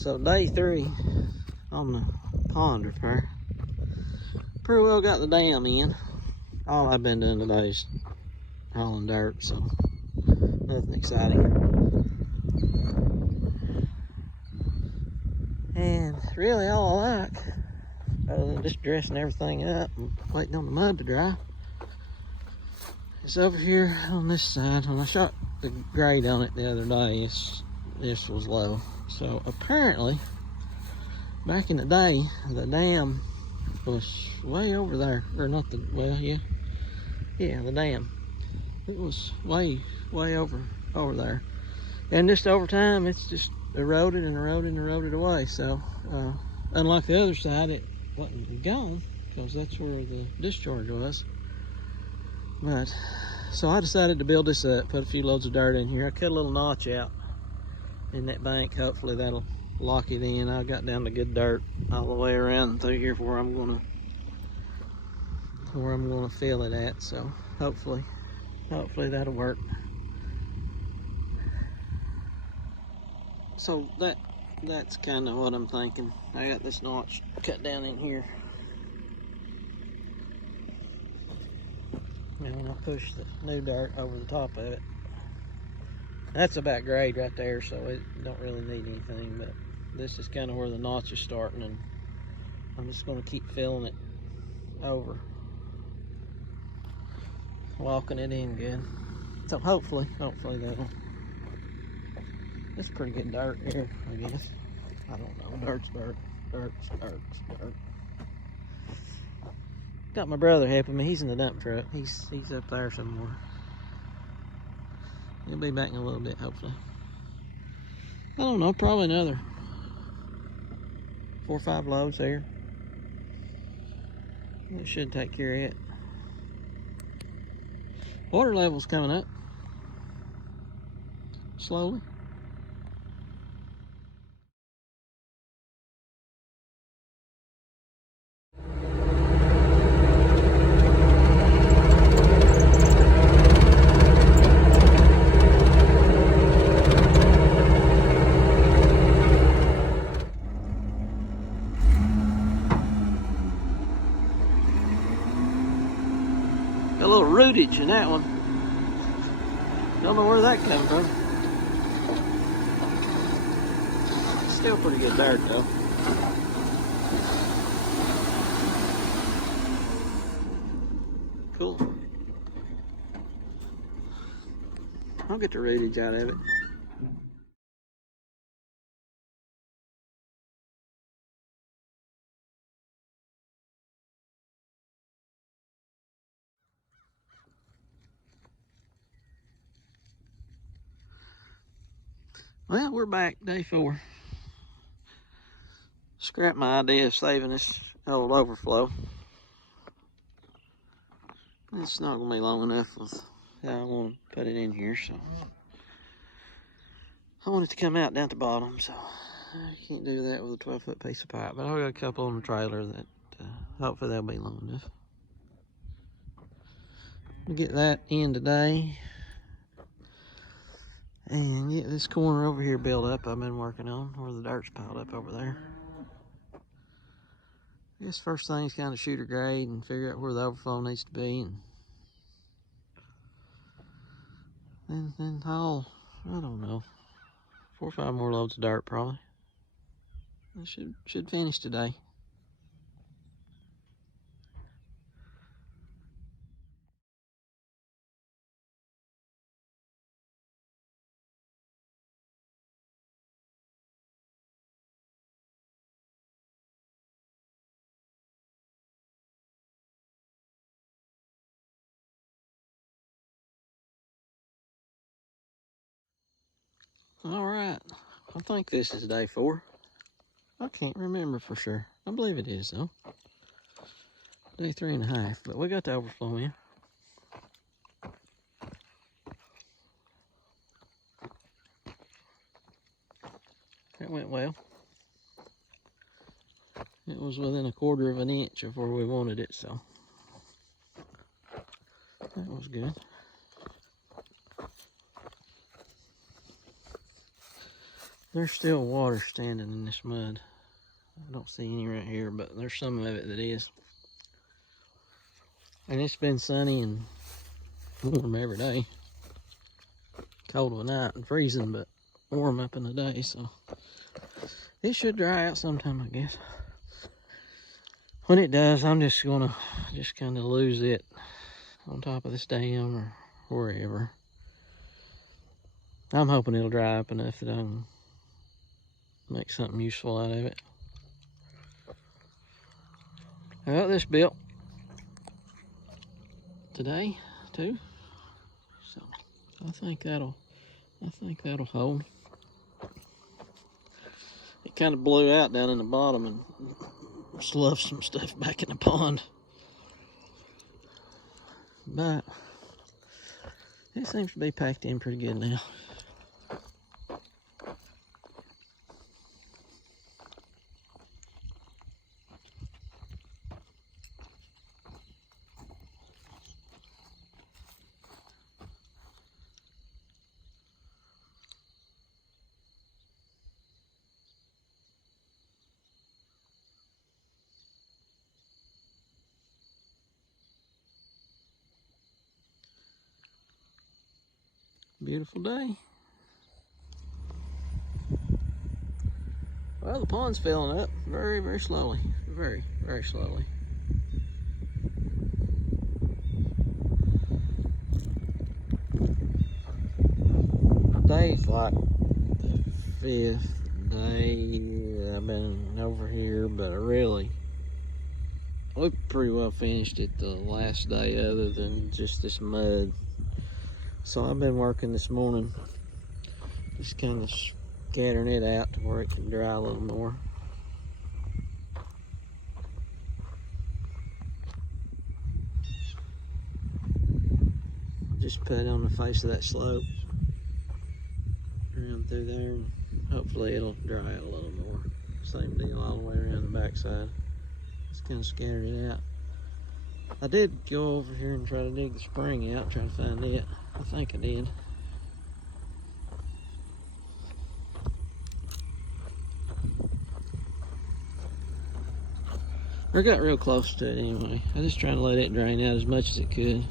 So day 3 on the pond repair. Pretty well got the dam in. All I've been doing today is hauling dirt, so nothing exciting. And really all I like, other than just dressing everything up and waiting on the mud to dry, is over here on this side. When I shot the grade on it the other day, this was low. So apparently, back in the day, the dam was way over there. Or not the, well, yeah, the dam. It was way over there. And just over time, it's just eroded and eroded and eroded away. So, unlike the other side, it wasn't gone, because that's where the discharge was. But, so I decided to build this up, put a few loads of dirt in here. I cut a little notch out in that bank. Hopefully that'll lock it in. I got down to good dirt all the way around through here where I'm gonna fill it at. So hopefully that'll work. So that's kind of what I'm thinking. I got this notch cut down in here, and I'll push the new dirt over the top of it. That's about grade right there, so it don't really need anything, but this is kind of where the notch is starting, and I'm just going to keep filling it over, walking it in good. So hopefully that'll, it's pretty good dirt here, I guess. I don't know, dirt's dirt. Got my brother helping me. He's in the dump truck. He's up there somewhere. He'll be back in a little bit, hopefully. I don't know, probably another 4 or 5 loads there. It should take care of it. Water level's coming up slowly. Got a little rootage in that one. Don't know where that came from. Still pretty good dirt though. Cool. I'll get the rootage out of it. Well, we're back, day 4. Scrap my idea of saving this old overflow. It's not going to be long enough with how I want to put it in here, so I want it to come out down at the bottom, so I can't do that with a 12-foot piece of pipe. But I've got a couple on the trailer that hopefully they'll be long enough. We'll get that in today and get this corner over here built up I've been working on, where the dirt's piled up over there. I guess first thing is kind of shoot a grade and figure out where the overflow needs to be, and then haul, I don't know, 4 or 5 more loads of dirt probably. I should finish today. All right, I think this is day 4. I can't remember for sure. I believe it is though. Day 3.5, but we got the overflow in. That went well. It was within a 1/4 of an inch of where we wanted it, so that was good. There's still water standing in this mud. I don't see any right here, but there's some of it that is. And it's been sunny and warm every day. Cold of a night and freezing, but warm up in the day, so it should dry out sometime, I guess. When it does, I'm just gonna kind of lose it on top of this dam or wherever. I'm hoping it'll dry up enough that I can make something useful out of it. I got this built today too, so I think that'll hold. It kind of blew out down in the bottom and sloughed some stuff back in the pond, but it seems to be packed in pretty good now. Beautiful day. Well, the pond's filling up very, very slowly. Very, very slowly. Today's like the 5th day I've been over here, but we pretty well finished it the last day other than just this mud. So I've been working this morning, just kind of scattering it out to where it can dry a little more. Just put it on the face of that slope, around through there, and hopefully it'll dry out a little more. Same deal all the way around the backside. Just kind of scattered it out. I did go over here and try to dig the spring out, try to find it. I think I did. I got real close to it anyway. I just tried to let it drain out as much as it could.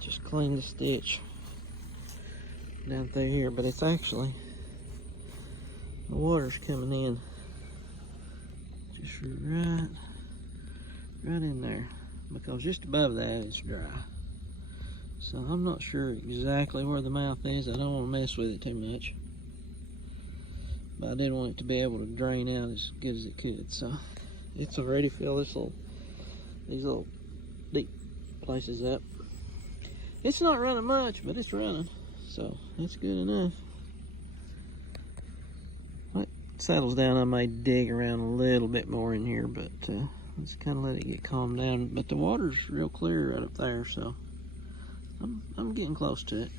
Just cleaned the stitch down through here, but it's actually, the water's coming in just right in there, because just above that it's dry. So I'm not sure exactly where the mouth is. I don't want to mess with it too much, but I did want it to be able to drain out as good as it could. So it's already filled these little deep places up. It's not running much, but it's running, so that's good enough. When it settles down, I may dig around a little bit more in here, but let's kind of let it get calmed down. But the water's real clear right up there, so I'm getting close to it.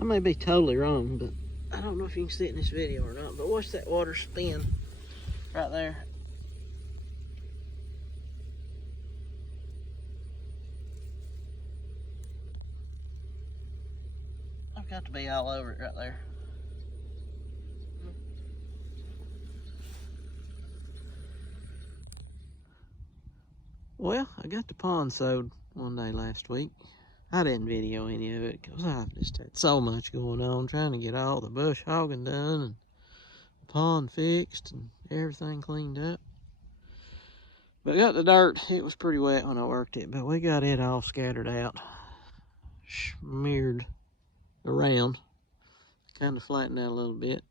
I may be totally wrong, but I don't know if you can see it in this video or not, but watch that water spin right there. I've got to be all over it right there. Well, I got the pond sowed one day last week. I didn't video any of it because I've just had so much going on trying to get all the bush hogging done and the pond fixed and everything cleaned up. But got the dirt, it was pretty wet when I worked it, but we got it all scattered out, smeared around, kind of flattened out a little bit.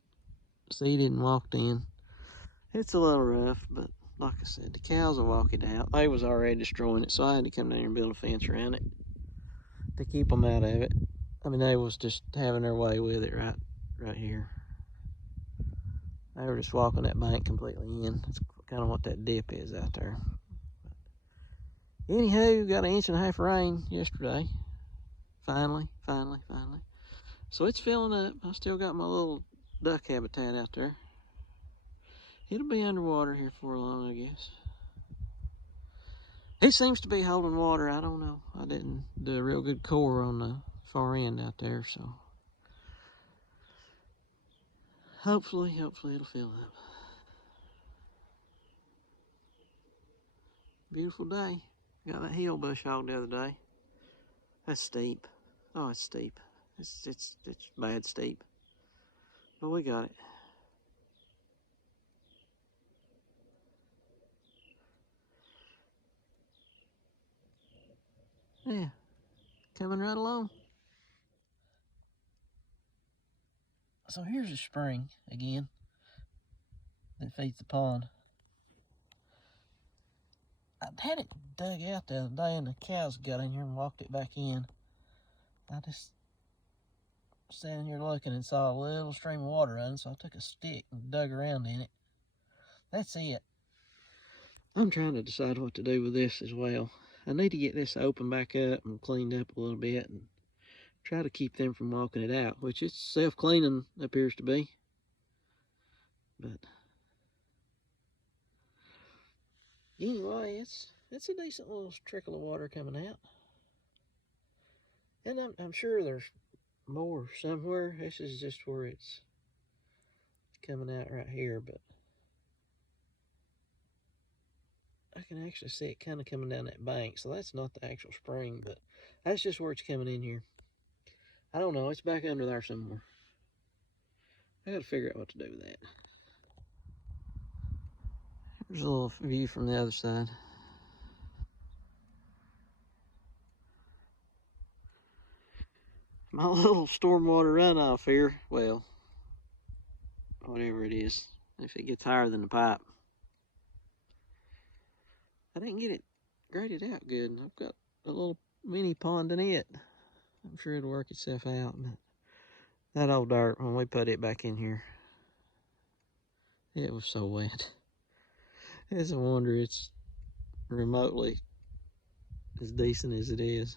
Seeded and walked in. It's a little rough, but like I said, the cows will walk it out. They was already destroying it, so I had to come down here and build a fence around it to keep them out of it. I mean, they was just having their way with it right here. They were just walking that bank completely in. That's kind of what that dip is out there. But Anywho, got 1.5 inches of rain yesterday. Finally. So it's filling up. I still got my little duck habitat out there. It'll be underwater here for long, I guess. It seems to be holding water. I don't know. I didn't do a real good core on the far end out there, so hopefully it'll fill up. Beautiful day. Got that hill bush hog the other day. That's steep. Oh, it's steep. It's bad steep. But we got it. Yeah, coming right along. So here's a spring again that feeds the pond. I had it dug out the other day and the cows got in here and walked it back in. I just standing here looking and saw a little stream of water running, so I took a stick and dug around in it. That's it. I'm trying to decide what to do with this as well. I need to get this opened back up and cleaned up a little bit and try to keep them from walking it out, which it's self-cleaning appears to be. But anyway, it's a decent little trickle of water coming out. And I'm sure there's more somewhere. This is just where it's coming out right here, but I can actually see it kind of coming down that bank, so that's not the actual spring, but that's just where it's coming in here. I don't know, it's back under there somewhere. I gotta figure out what to do with that. Here's a little view from the other side. My little stormwater runoff here, well, whatever it is, if it gets higher than the pipe. I didn't get it graded out good. I've got a little mini pond in it. I'm sure it'll work itself out. But that old dirt, when we put it back in here, it was so wet. It's a wonder it's remotely as decent as it is.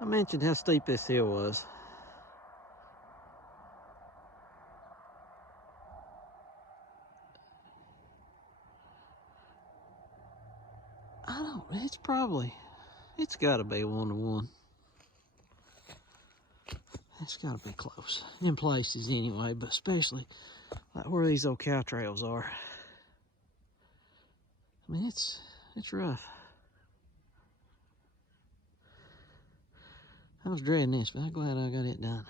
I mentioned how steep this hill was. It's gotta be 1-to-1. It's gotta be close. In places anyway, but especially like where these old cow trails are. I mean, it's rough. I was dreading this, but I'm glad I got it done.